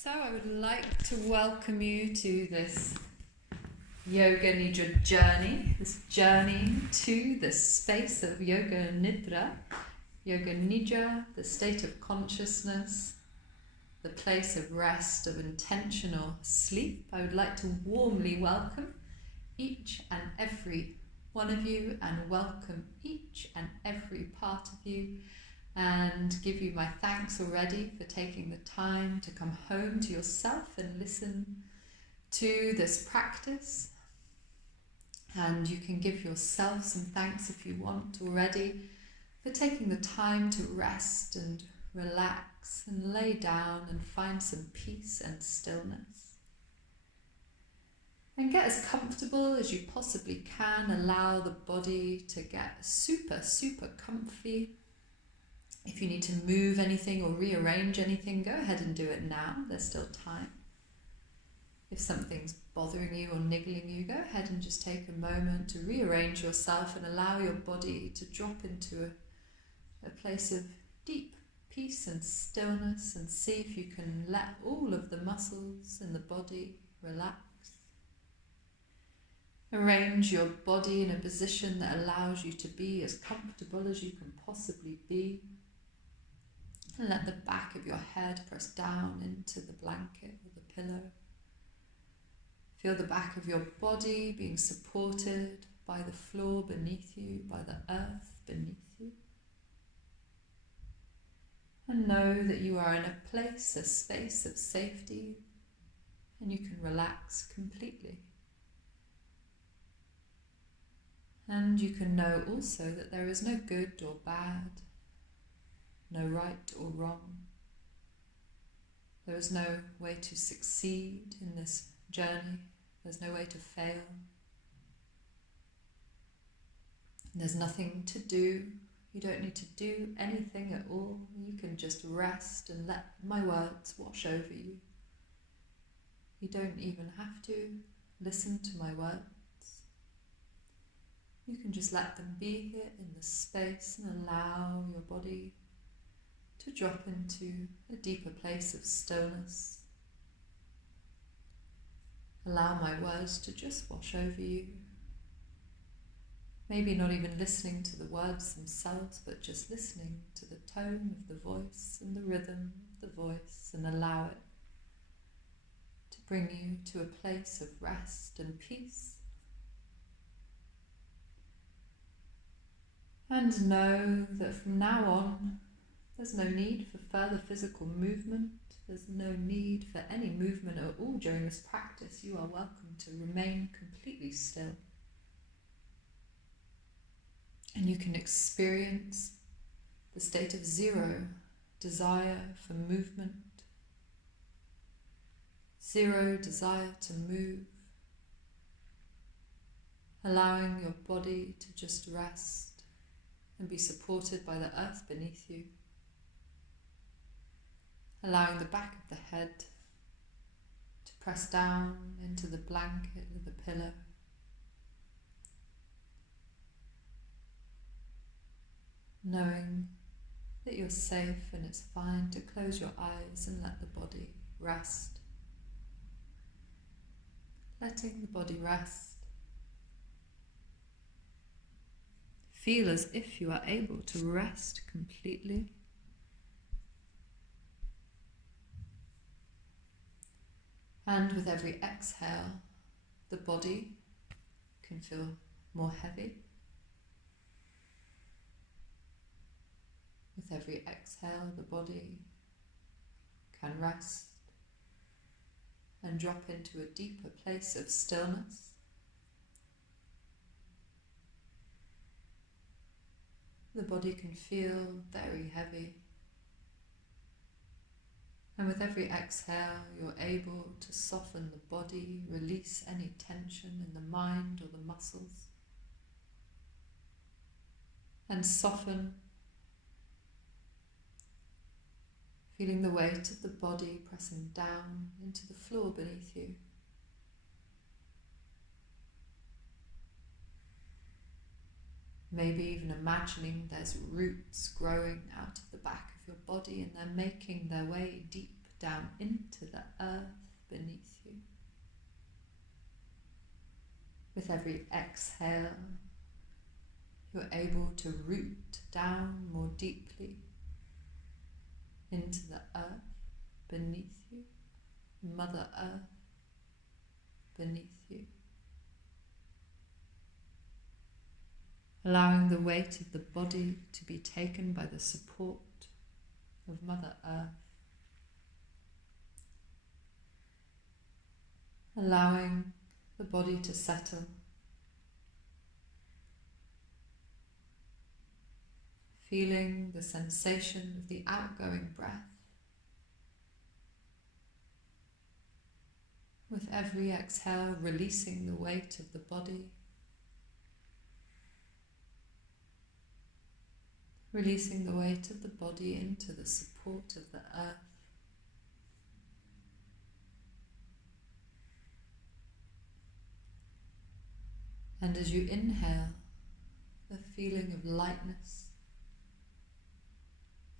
So I would like to welcome you to this Yoga Nidra journey, this journey to the space of Yoga Nidra. Yoga Nidra, the state of consciousness, the place of rest, of intentional sleep. I would like to warmly welcome each and every one of you and welcome each and every part of you, and give you my thanks already for taking the time to come home to yourself and listen to this practice. And you can give yourself some thanks if you want already for taking the time to rest and relax and lay down and find some peace and stillness. And get as comfortable as you possibly can. Allow the body to get super comfy. If you need to move anything or rearrange anything, go ahead and do it now. There's still time. If something's bothering you or niggling you, go ahead and just take a moment to rearrange yourself and allow your body to drop into a place of deep peace and stillness, and see if you can let all of the muscles in the body relax. Arrange your body in a position that allows you to be as comfortable as you can possibly be. And let the back of your head press down into the blanket or the pillow. Feel the back of your body being supported by the floor beneath you, by the earth beneath you. And know that you are in a place, a space of safety, and you can relax completely. And you can know also that there is no good or bad, no right or wrong. There is no way to succeed in this journey. There's no way to fail. There's nothing to do. You don't need to do anything at all. You can just rest and let my words wash over you. You don't even have to listen to my words. You can just let them be here in the space and allow your body to drop into a deeper place of stillness. Allow my words to just wash over you. Maybe not even listening to the words themselves, but just listening to the tone of the voice and the rhythm of the voice, and allow it to bring you to a place of rest and peace. And know that from now on, there's no need for further physical movement. There's no need for any movement at all during this practice. You are welcome to remain completely still. And you can experience the state of zero desire for movement, zero desire to move, allowing your body to just rest and be supported by the earth beneath you. Allowing the back of the head to press down into the blanket or the pillow. Knowing that you're safe and it's fine to close your eyes and let the body rest. Letting the body rest. Feel as if you are able to rest completely. And with every exhale, the body can feel more heavy. With every exhale, the body can rest and drop into a deeper place of stillness. The body can feel very heavy. And with every exhale, you're able to soften the body, release any tension in the mind or the muscles, and soften, feeling the weight of the body pressing down into the floor beneath you. Maybe even imagining there's roots growing out of the back of your body, and they're making their way deep down into the earth beneath you. With every exhale, you're able to root down more deeply into the earth beneath you, Mother Earth beneath you. Allowing the weight of the body to be taken by the support of Mother Earth. Allowing the body to settle. Feeling the sensation of the outgoing breath. With every exhale, releasing the weight of the body. Releasing the weight of the body into the support of the earth. And as you inhale, the feeling of lightness,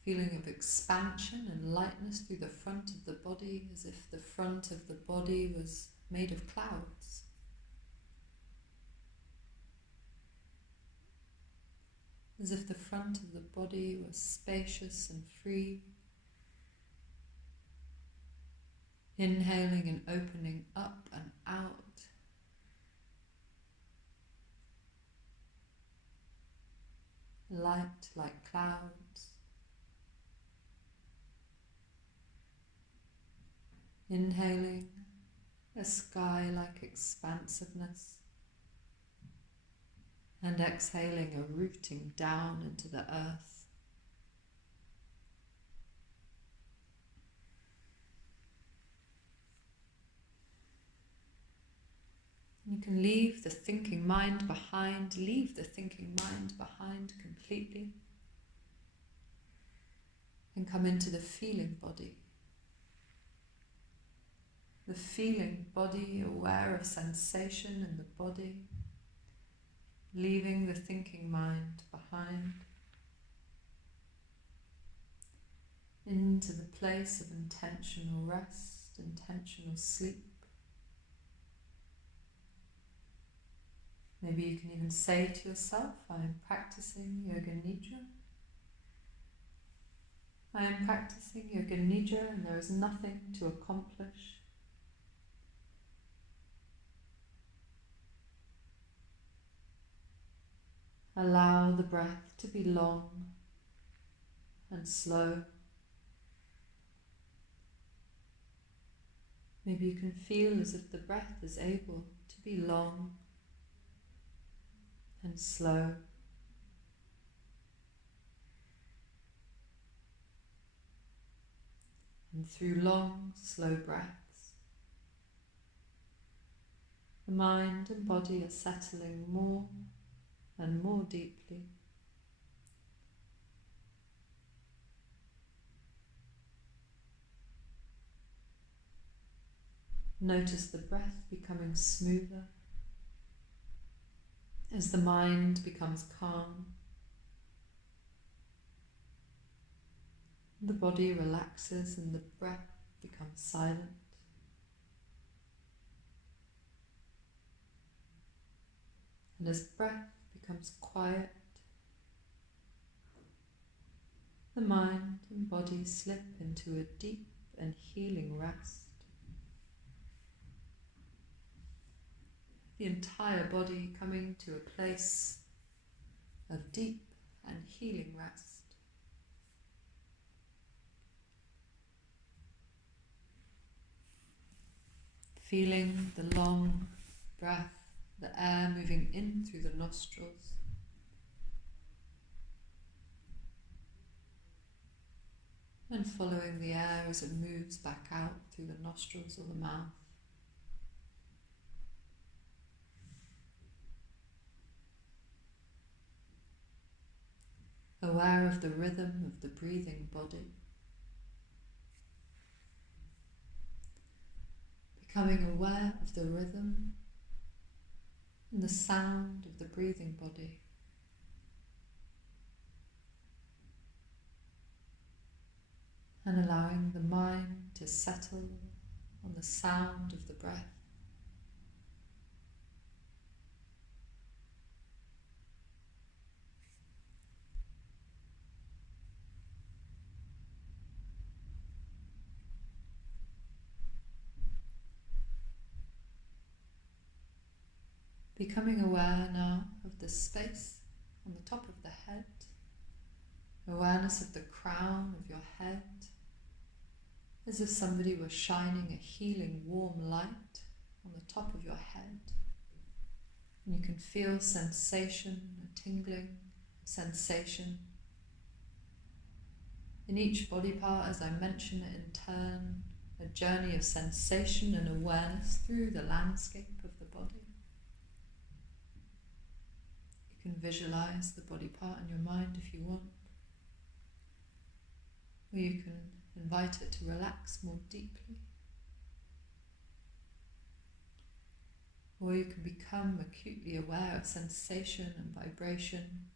feeling of expansion and lightness through the front of the body, as if the front of the body was made of clouds. As if the front of the body was spacious and free. Inhaling and opening up and out. Light like clouds. Inhaling a sky-like expansiveness. And exhaling a rooting down into the earth. You can leave the thinking mind behind, leave the thinking mind behind completely, and come into the feeling body. The feeling body, aware of sensation in the body, leaving the thinking mind behind, into the place of intentional rest, intentional sleep. Maybe you can even say to yourself, I am practicing Yoga Nidra. I am practicing Yoga Nidra and there is nothing to accomplish. Allow the breath to be long and slow. Maybe you can feel as if the breath is able to be long and slow. And through long, slow breaths, the mind and body are settling more and more deeply. Notice the breath becoming smoother as the mind becomes calm. The body relaxes and the breath becomes silent. And as breath becomes quiet, the mind and body slip into a deep and healing rest. The entire body coming to a place of deep and healing rest. Feeling the long breath, the air moving in through the nostrils. And following the air as it moves back out through the nostrils or the mouth. Aware of the rhythm of the breathing body. Becoming aware of the rhythm and the sound of the breathing body. and allowing the mind to settle on the sound of the breath. Becoming aware now of the space on the top of the head, awareness of the crown of your head, as if somebody were shining a healing warm light on the top of your head. And you can feel sensation, a tingling sensation in each body part as I mention it in turn, a journey of sensation and awareness through the landscape of the body. You can visualize the body part in your mind if you want, or you can invite it to relax more deeply, or you can become acutely aware of sensation and vibration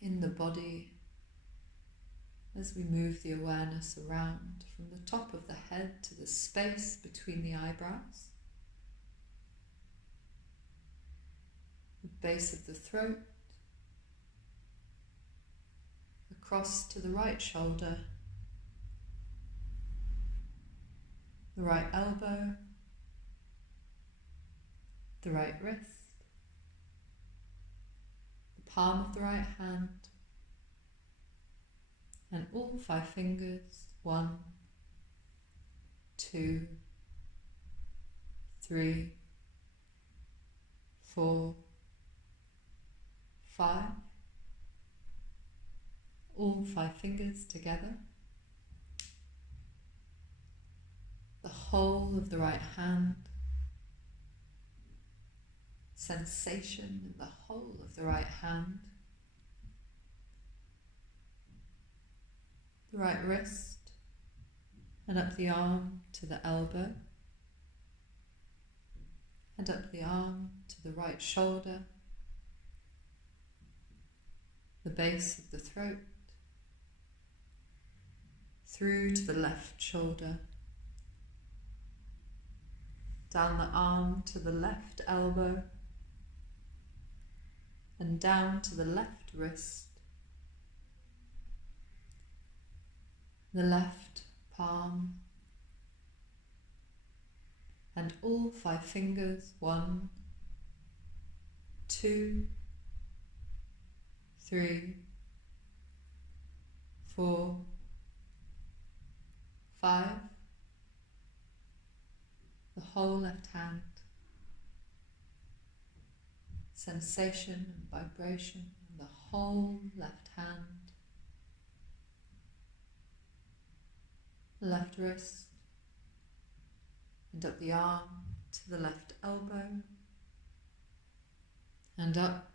in the body as we move the awareness around from the top of the head to the space between the eyebrows, the base of the throat, across to the right shoulder, the right elbow, the right wrist, the palm of the right hand, and all 5 fingers, 1, 2, 3, 4, 5, all 5 fingers together, the whole of the right hand, sensation in the whole of the right hand, the right wrist, and up the arm to the elbow, and up the arm to the right shoulder, the base of the throat, through to the left shoulder, down the arm to the left elbow, and down to the left wrist, the left palm, and all 5 fingers, 1, 2, 3, 4, 5, the whole left hand, sensation and vibration in the whole left hand, left wrist, and up the arm to the left elbow, and up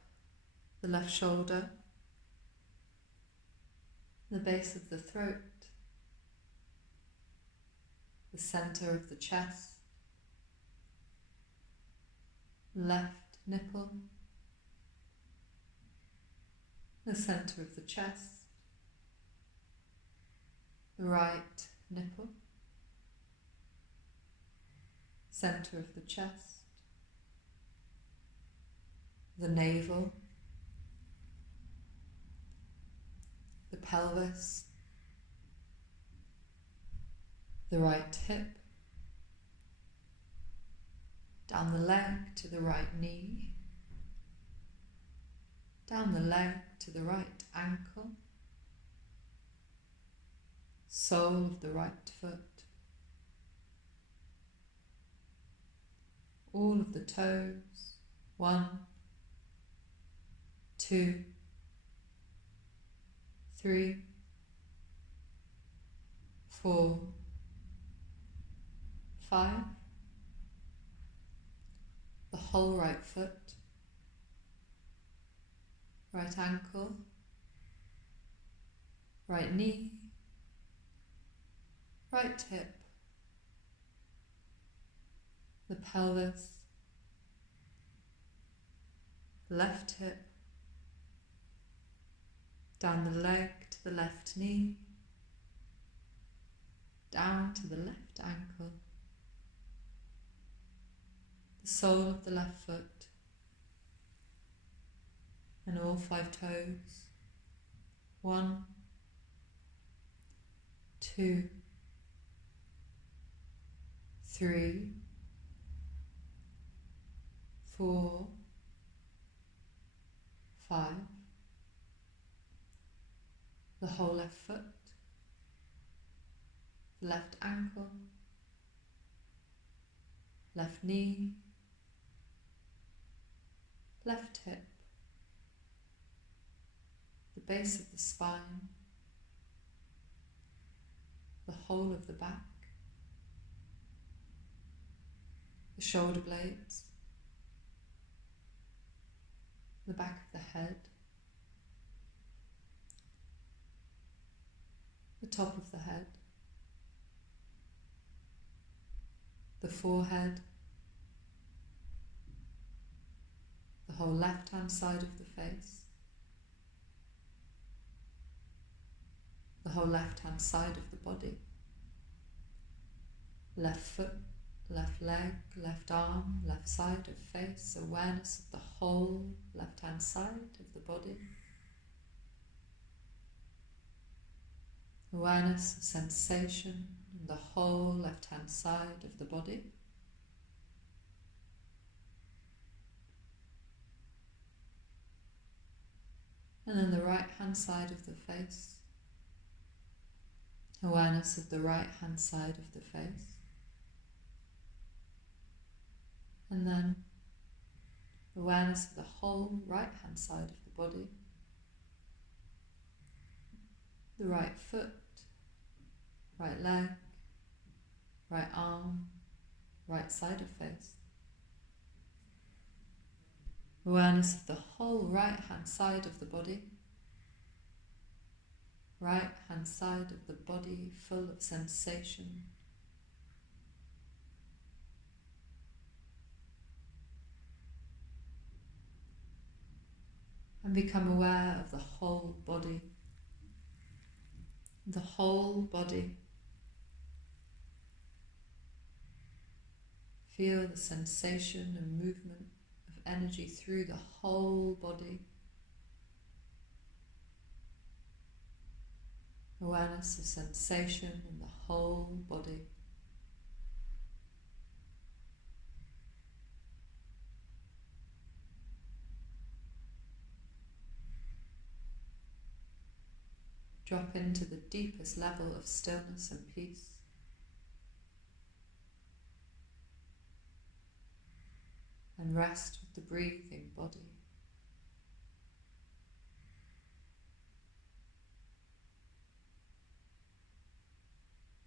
the left shoulder, the base of the throat, the center of the chest, left nipple, the center of the chest, the right nipple, center of the chest, the navel, the pelvis, the right hip, down the leg to the right knee, down the leg to the right ankle, sole of the right foot, all of the toes, 1, 2, 3, 4, 5, the whole right foot, right ankle, right knee, right hip, the pelvis, left hip, down the leg to the left knee, down to the left ankle, the sole of the left foot, and all 5 toes. 1, 2, 3, 4, 5. The whole left foot, left ankle, left knee, left hip, the base of the spine, the whole of the back, the shoulder blades, the back of the head, the top of the head, the forehead, the whole left-hand side of the face, the whole left-hand side of the body, left foot, left leg, left arm, left side of face, awareness of the whole left-hand side of the body, awareness of sensation in the whole left-hand side of the body, and then the right-hand side of the face, awareness of the right-hand side of the face, and then awareness of the whole right-hand side of the body, the right foot, right leg, right arm, right side of face, awareness of the whole right-hand side of the body, right-hand side of the body full of sensation, and become aware of the whole body. The whole body. Feel the sensation and movement of energy through the whole body. Awareness of sensation in the whole body. Drop into the deepest level of stillness and peace. And rest with the breathing body.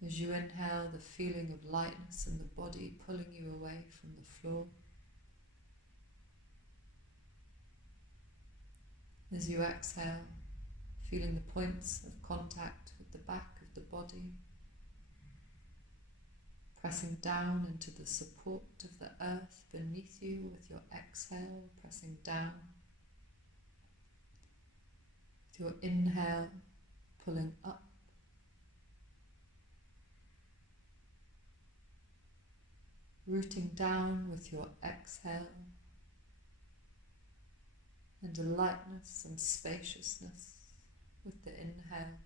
As you inhale, the feeling of lightness in the body pulling you away from the floor. As you exhale, feeling the points of contact with the back of the body, pressing down into the support of the earth beneath you with your exhale, pressing down. With your inhale, pulling up. Rooting down with your exhale, and a lightness and spaciousness with the inhale.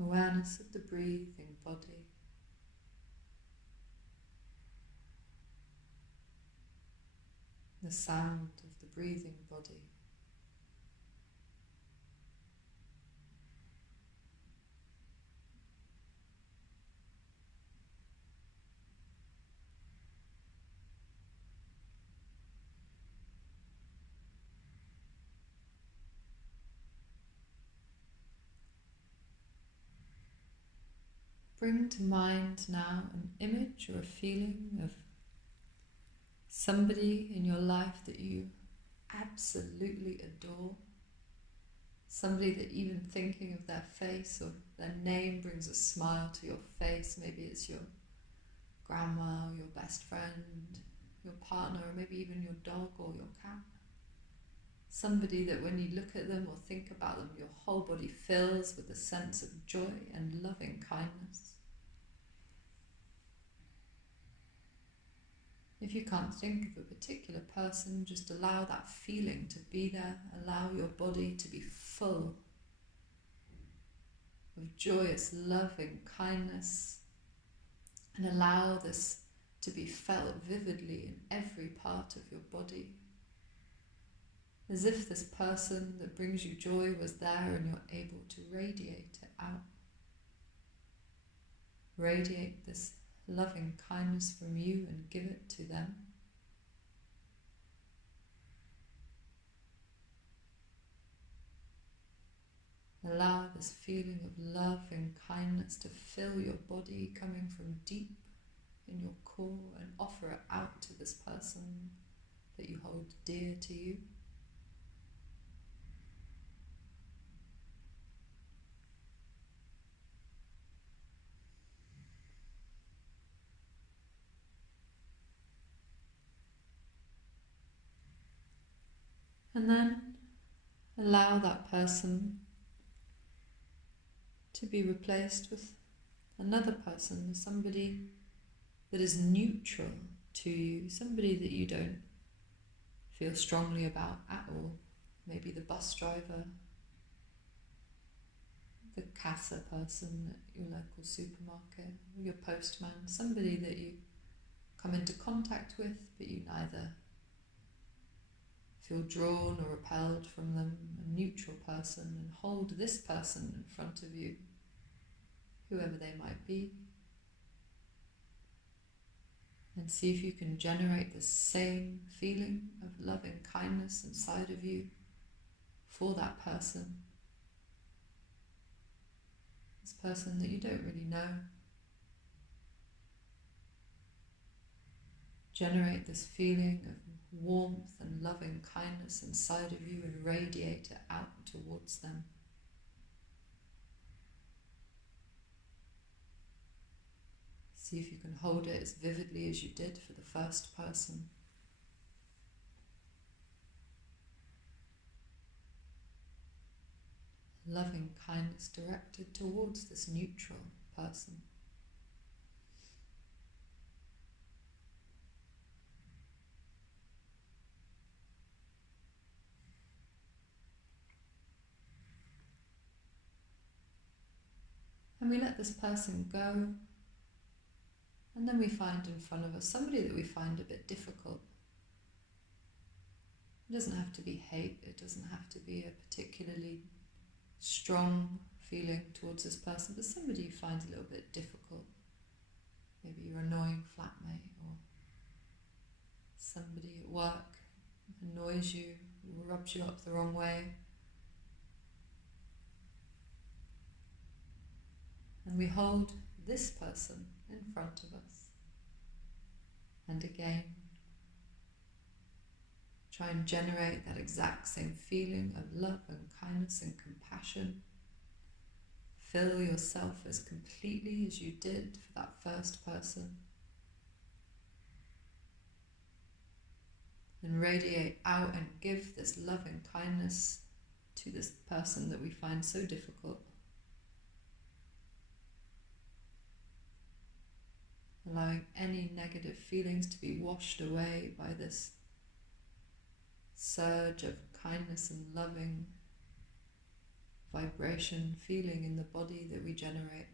Awareness of the breathing body. The sound of the breathing body. Bring to mind now an image or a feeling of somebody in your life that you absolutely adore. Somebody that even thinking of their face or their name brings a smile to your face. Maybe it's your grandma, or your best friend, your partner, or maybe even your dog or your cat. Somebody that when you look at them or think about them, your whole body fills with a sense of joy and loving kindness. If you can't think of a particular person, just allow that feeling to be there. Allow your body to be full of joyous, loving kindness, and allow this to be felt vividly in every part of your body. As if this person that brings you joy was there and you're able to radiate it out. Radiate this loving kindness from you and give it to them. Allow this feeling of love and kindness to fill your body, coming from deep in your core, and offer it out to this person that you hold dear to you. And then allow that person to be replaced with another person, somebody that is neutral to you, somebody that you don't feel strongly about at all. Maybe the bus driver, the casa person at your local supermarket, or your postman, somebody that you come into contact with but you neither feel drawn or repelled from them, a neutral person, and hold this person in front of you, whoever they might be, and see if you can generate the same feeling of loving kindness inside of you for that person. This person that you don't really know. Generate this feeling of warmth and loving kindness inside of you and radiate it out towards them. See if you can hold it as vividly as you did for the first person. Loving kindness directed towards this neutral person. And we let this person go, and then we find in front of us somebody that we find a bit difficult. It doesn't have to be hate, it doesn't have to be a particularly strong feeling towards this person, but somebody you find a little bit difficult. Maybe your annoying flatmate, or somebody at work annoys you, rubs you up the wrong way. And we hold this person in front of us. And again, try and generate that exact same feeling of love and kindness and compassion. Fill yourself as completely as you did for that first person. And radiate out and give this love and kindness to this person that we find so difficult. Allowing any negative feelings to be washed away by this surge of kindness and loving vibration, feeling in the body that we generate.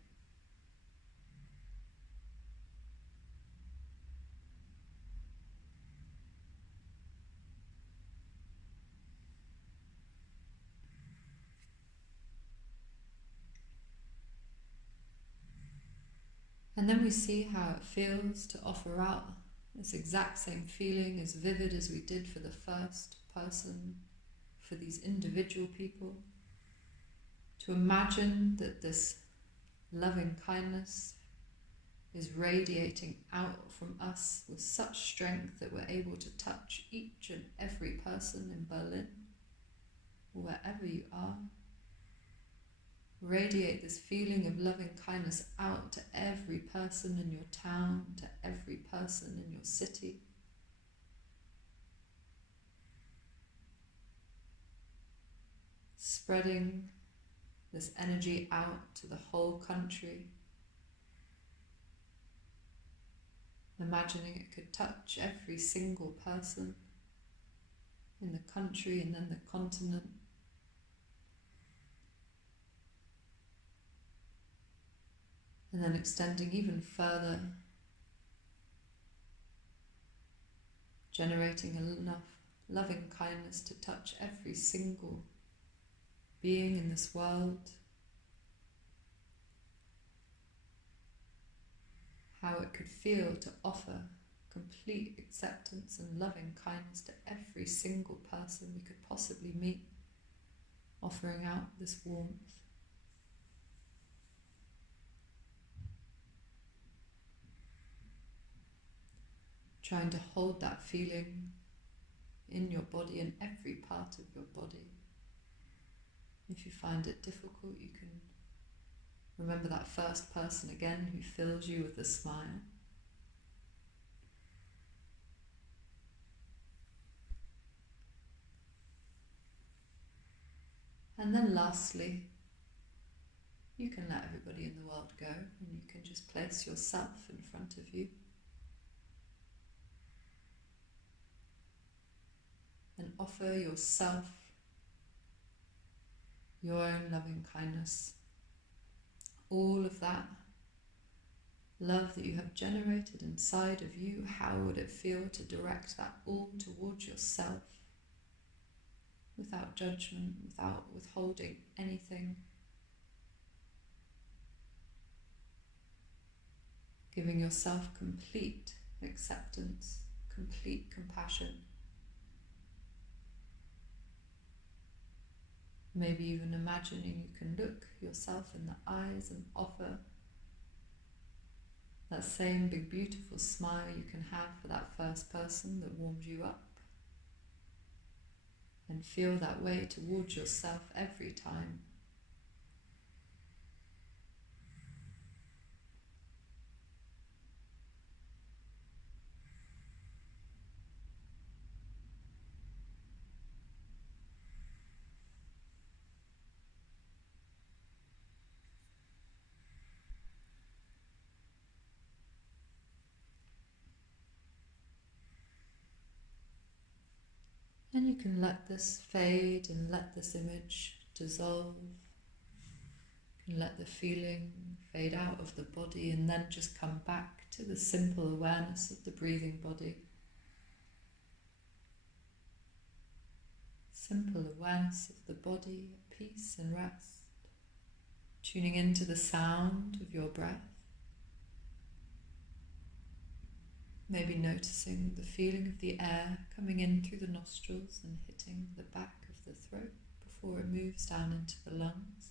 And then we see how it feels to offer out this exact same feeling, as vivid as we did for the first person, for these individual people. To imagine that this loving kindness is radiating out from us with such strength that we're able to touch each and every person in Berlin, or wherever you are. radiate this feeling of loving kindness out to every person in your town, to every person in your city. Spreading this energy out to the whole country. Imagining it could touch every single person in the country and then the continent. And then extending even further, generating enough loving kindness to touch every single being in this world. How it could feel to offer complete acceptance and loving kindness to every single person we could possibly meet, offering out this warmth. Trying to hold that feeling in your body and every part of your body. If you find it difficult, you can remember that first person again who fills you with a smile. And then lastly, you can let everybody in the world go and you can just place yourself in front of you. And offer yourself your own loving kindness. All of that love that you have generated inside of you, how would it feel to direct that all towards yourself without judgment, without withholding anything? Giving yourself complete acceptance, complete compassion. Maybe even imagining you can look yourself in the eyes and offer that same big beautiful smile you can have for that first person that warmed you up. And feel that way towards yourself every time. And you can let this fade and let this image dissolve. You can let the feeling fade out of the body and then just come back to the simple awareness of the breathing body. Simple awareness of the body at peace and rest. Tuning into the sound of your breath. Maybe noticing the feeling of the air coming in through the nostrils and hitting the back of the throat before it moves down into the lungs.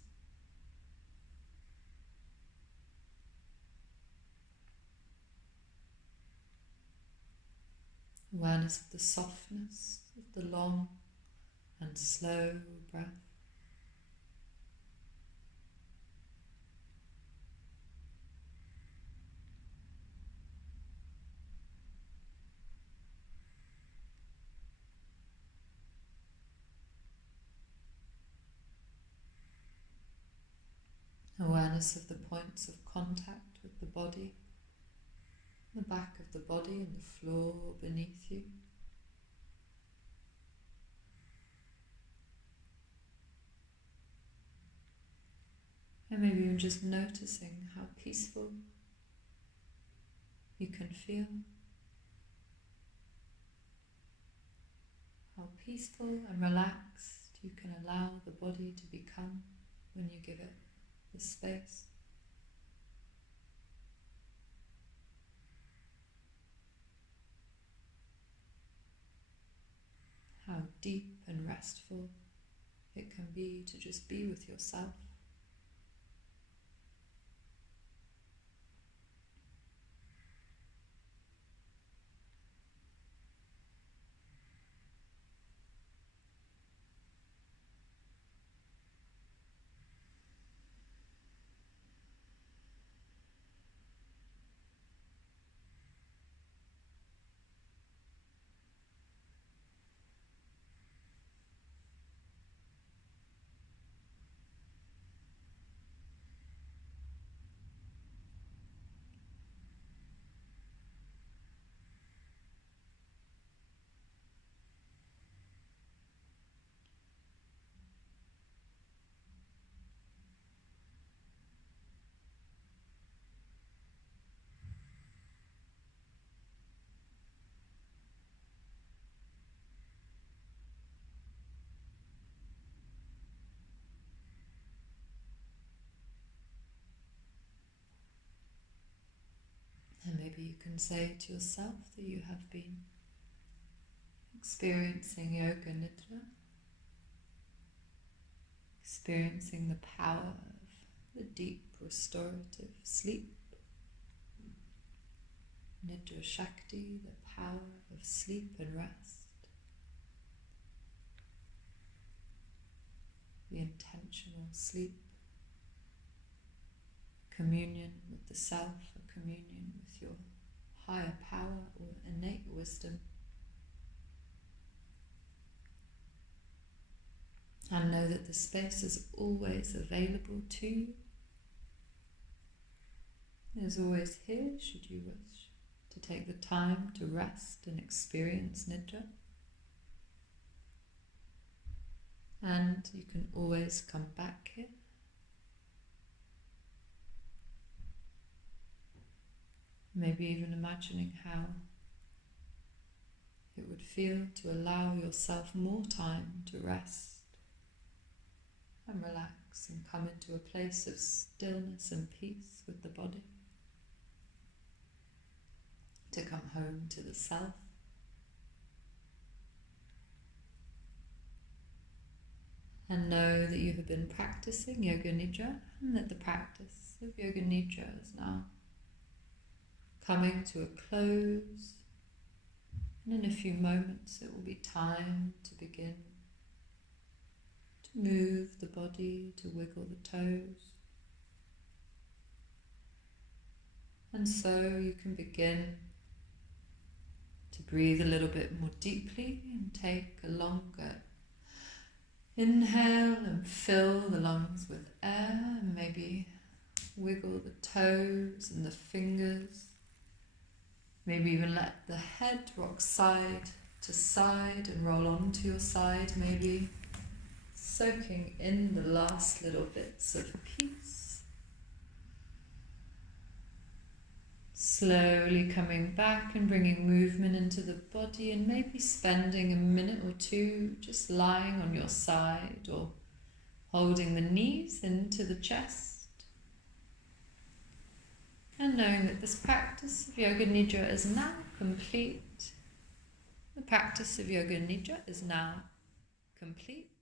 Awareness of the softness of the long and slow breath. Awareness of the points of contact with the body, the back of the body and the floor beneath you. And maybe even just noticing how peaceful you can feel. How peaceful and relaxed you can allow the body to become when you give it the space. How deep and restful it can be to just be with yourself. you can say to yourself that you have been experiencing Yoga Nidra, experiencing the power of the deep restorative sleep. Nidra Shakti, the power of sleep and rest. The intentional sleep, communion with the self, a communion with your higher power or innate wisdom. And know that the space is always available to you. It is always here should you wish to take the time to rest and experience Nidra. And you can always come back here. Maybe even imagining how it would feel to allow yourself more time to rest and relax and come into a place of stillness and peace with the body. To come home to the self. And know that you have been practicing Yoga Nidra and that the practice of Yoga Nidra is now coming to a close. And in a few moments it will be time to begin to move the body, to wiggle the toes. And so you can begin to breathe a little bit more deeply and take a longer inhale and fill the lungs with air, and maybe wiggle the toes and the fingers. Maybe even let the head rock side to side and roll onto your side, maybe soaking in the last little bits of peace. Slowly coming back and bringing movement into the body, and maybe spending a minute or two just lying on your side or holding the knees into the chest. And knowing that this practice of Yoga Nidra is now complete. The practice of Yoga Nidra is now complete.